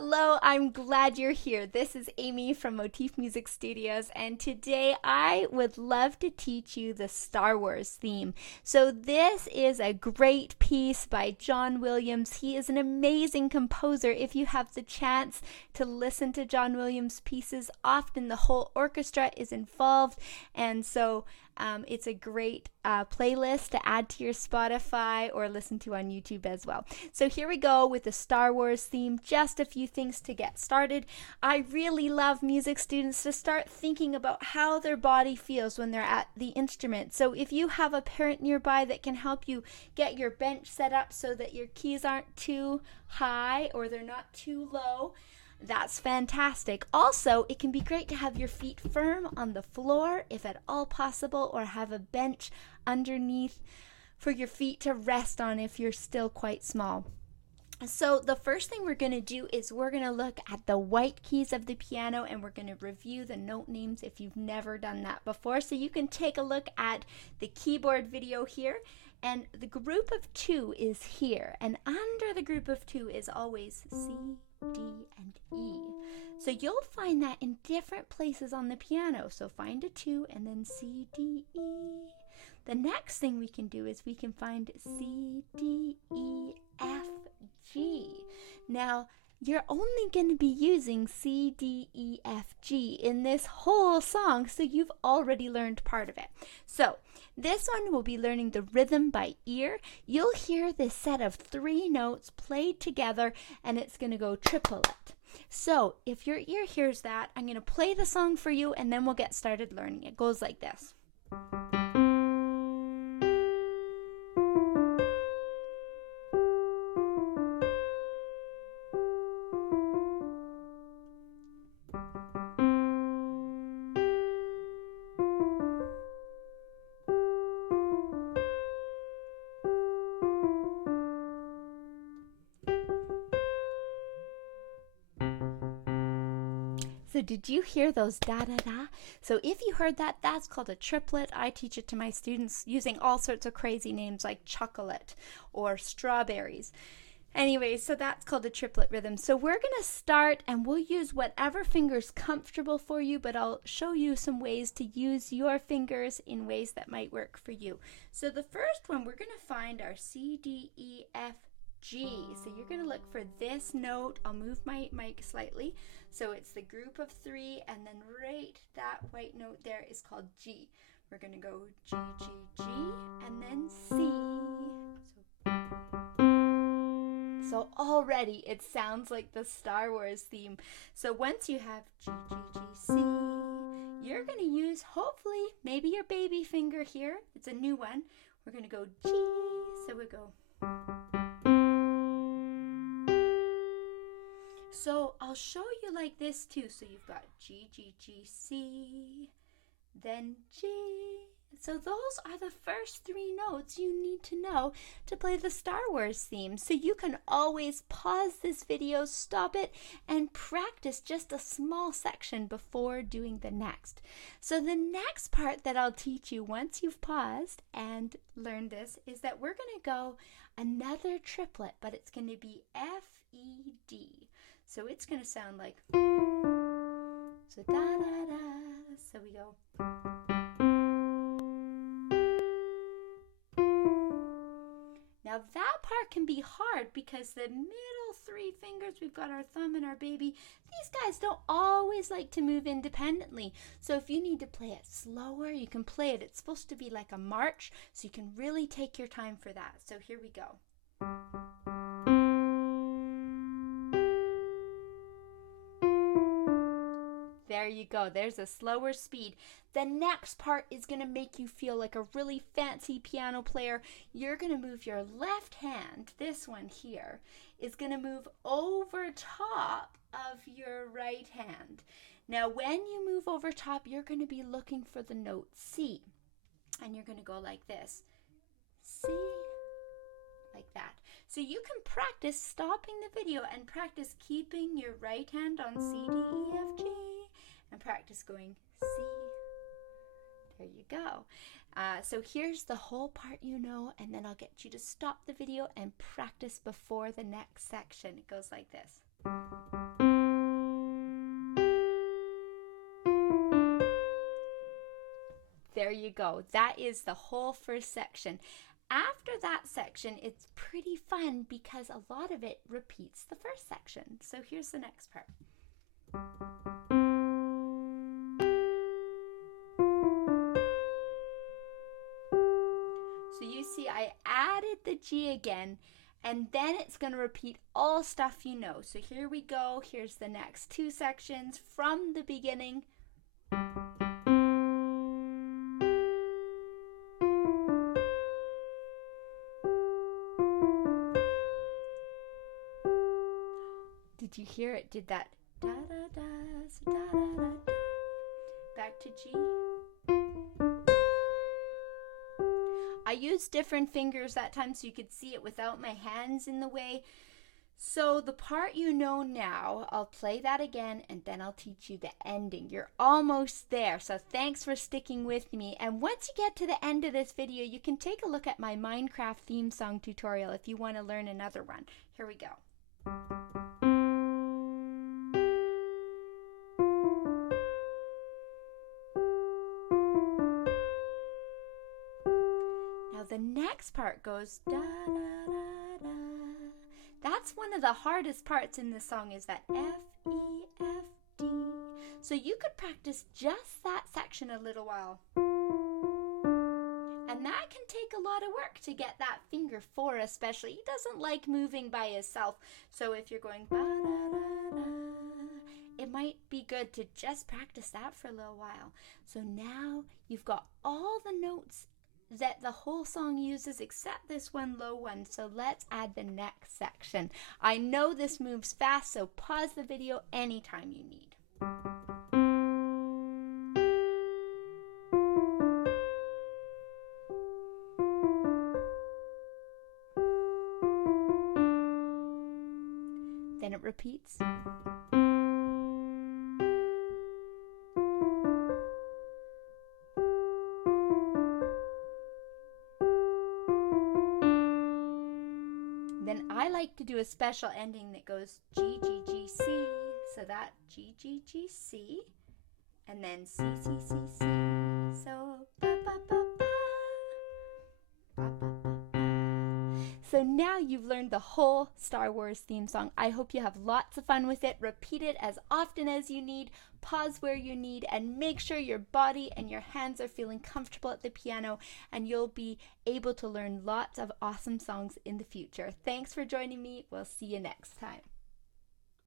Hello, I'm glad you're here. This is Amy from Motif Music Studios, and today I would love to teach you the Star Wars theme. So this is a great piece by John Williams. He is an amazing composer. If you have the chance to listen to John Williams' pieces, often the whole orchestra is involved, and so it's a great playlist to add to your Spotify or listen to on YouTube as well. So here we go with the Star Wars theme. Just a few things to get started. I really love music students to start thinking about how their body feels when they're at the instrument. So if you have a parent nearby that can help you get your bench set up so that your keys aren't too high or they're not too low, that's fantastic. Also, it can be great to have your feet firm on the floor if at all possible, or have a bench underneath for your feet to rest on if you're still quite small. So the first thing we're going to do is we're going to look at the white keys of the piano, and we're going to review the note names if you've never done that before. So you can take a look at the keyboard video here, and the group of two is here, and under the group of two is always C, D, and E. So you'll find that in different places on the piano. So find a 2 and then C, D, E. The next thing we can do is we can find C, D, E, F, G. Now, you're only going to be using C, D, E, F, G in this whole song, so you've already learned part of it. So this one we'll be learning the rhythm by ear. You'll hear this set of 3 notes played together, and it's going to go triplet. So if your ear hears that, I'm going to play the song for you, and then we'll get started learning. It goes like this. So did you hear those da-da-da? So if you heard that, that's called a triplet. I teach it to my students using all sorts of crazy names like chocolate or strawberries. Anyway, so that's called a triplet rhythm. So we're going to start, and we'll use whatever finger's comfortable for you, but I'll show you some ways to use your fingers in ways that might work for you. So the first one, we're going to find our C, D, E, F, G. So you're going to look for this note. I'll move my mic slightly. So it's the group of 3, and then right that white note there is called G. We're going to go G, G, G, and then C. So already it sounds like the Star Wars theme. So once you have G, G, G, C, you're going to use, hopefully, maybe your baby finger here. It's a new one. We're going to go G. So we go. So I'll show you like this too. So you've got G, G, G, C, then G. So those are the first 3 notes you need to know to play the Star Wars theme. So you can always pause this video, stop it, and practice just a small section before doing the next. So the next part that I'll teach you once you've paused and learned this is that we're going to go another triplet, but it's going to be F, E, D. So it's going to sound like, so da da da, so we go. Now that part can be hard because the middle 3 fingers, we've got our thumb and our baby, these guys don't always like to move independently. So if you need to play it slower, you can play it. It's supposed to be like a march, so you can really take your time for that. So here we go. There you go. There's a slower speed. The next part is going to make you feel like a really fancy piano player. You're going to move your left hand, this one here, is going to move over top of your right hand. Now, when you move over top, you're going to be looking for the note C. And you're going to go like this. C, like that. So you can practice stopping the video and practice keeping your right hand on C, D, E, F, G. And practice going C. There you go. So here's the whole part you know, and then I'll get you to stop the video and practice before the next section. It goes like this. There you go. That is the whole first section. After that section, it's pretty fun because a lot of it repeats the first section. So here's the next part. So you see I added the G again, and then it's going to repeat all stuff you know. So here we go. Here's the next two sections from the beginning. Did you hear it? Did that da da da, so da da da, da. Back to G. I used different fingers that time so you could see it without my hands in the way. So the part you know now, I'll play that again and then I'll teach you the ending. You're almost there, so thanks for sticking with me. And once you get to the end of this video, you can take a look at my Minecraft theme song tutorial if you want to learn another one. Here we go. The next part goes da da da da. That's one of the hardest parts in the song, is that F, E, F, D. So you could practice just that section a little while. And that can take a lot of work to get that finger 4 especially. He doesn't like moving by himself. So if you're going ba da da da, it might be good to just practice that for a little while. So now you've got all the notes that the whole song uses except this one low one. So let's add the next section. I know this moves fast, so pause the video anytime you need. Then it repeats. Then I like to do a special ending that goes G, G, G, C. So that G, G, G, C. And then C, C, C, C. So ba, ba, ba, ba. Ba, ba, ba, ba. So now you've learned the whole Star Wars theme song. I hope you have lots of fun with it. Repeat it as often as you need. Pause where you need, and make sure your body and your hands are feeling comfortable at the piano, and you'll be able to learn lots of awesome songs in the future. Thanks for joining me. We'll see you next time.